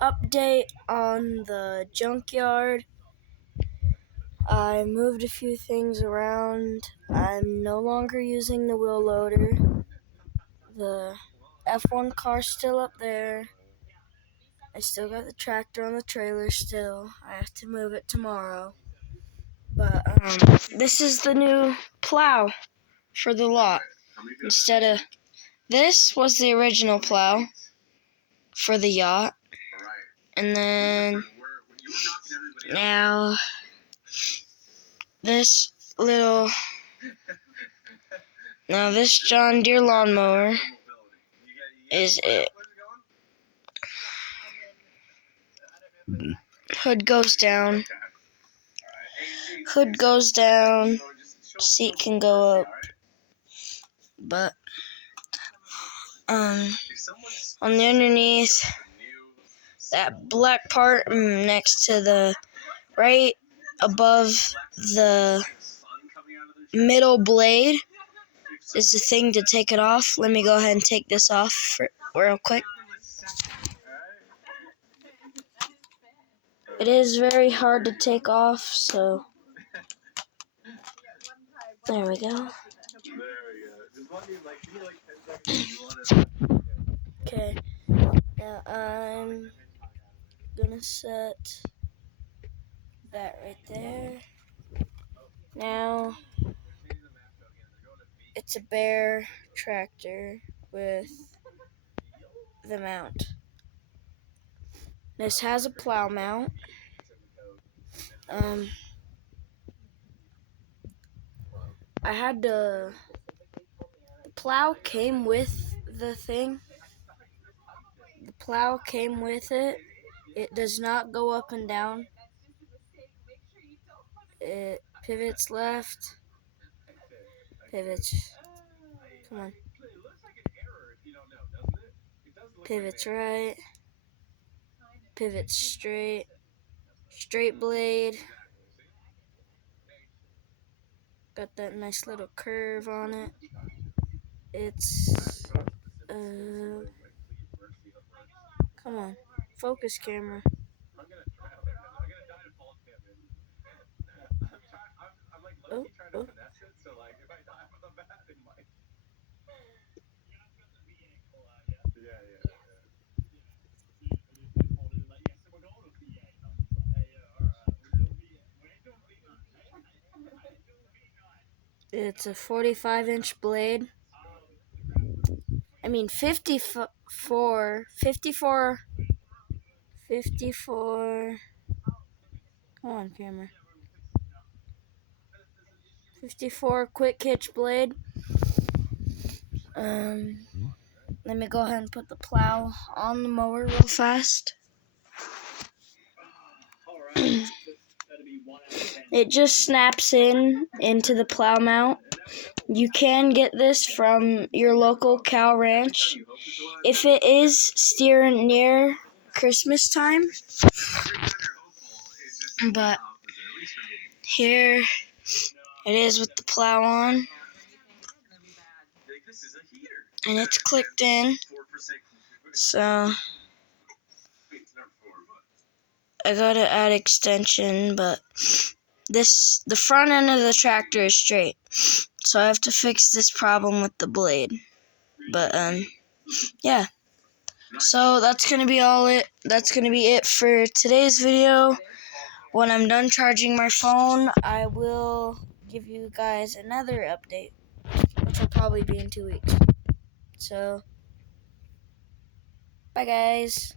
update on the junkyard. I moved a few things around. I'm no longer using the wheel loader. The F1 car's still up there. I still got the tractor on the trailer still. I have to move it tomorrow. But this is the new plow for the lot. This was the original plow for the yacht. And then now this John Deere lawnmower is it. Hood goes down, seat can go up, but on the underneath, that black part next to the right above the middle blade is the thing to take it off. Let me go ahead and take this off real quick. It is very hard to take off, so there we go. Okay, now I'm gonna set that right there. Now it's a bare tractor with the mount. This has a plow mount. The plow came with the thing. The plow came with it. It does not go up and down. It pivots left, pivots, come on, pivots right, pivots straight, straight blade. Got that nice little curve on it. It's, come on, focus camera. Oh. It's a 45-inch blade. I mean 54. Come on, camera. 54 quick hitch blade. Let me go ahead and put the plow on the mower real fast. It just snaps into the plow mount. You can get this from your local cow ranch if it is steering near Christmas time. But here it is with the plow on. And it's clicked in. So I gotta add extension, but the front end of the tractor is straight. So I have to fix this problem with the blade. But yeah. So that's gonna be it for today's video. When I'm done charging my phone, I will give you guys another update, which will probably be in 2 weeks. So bye guys.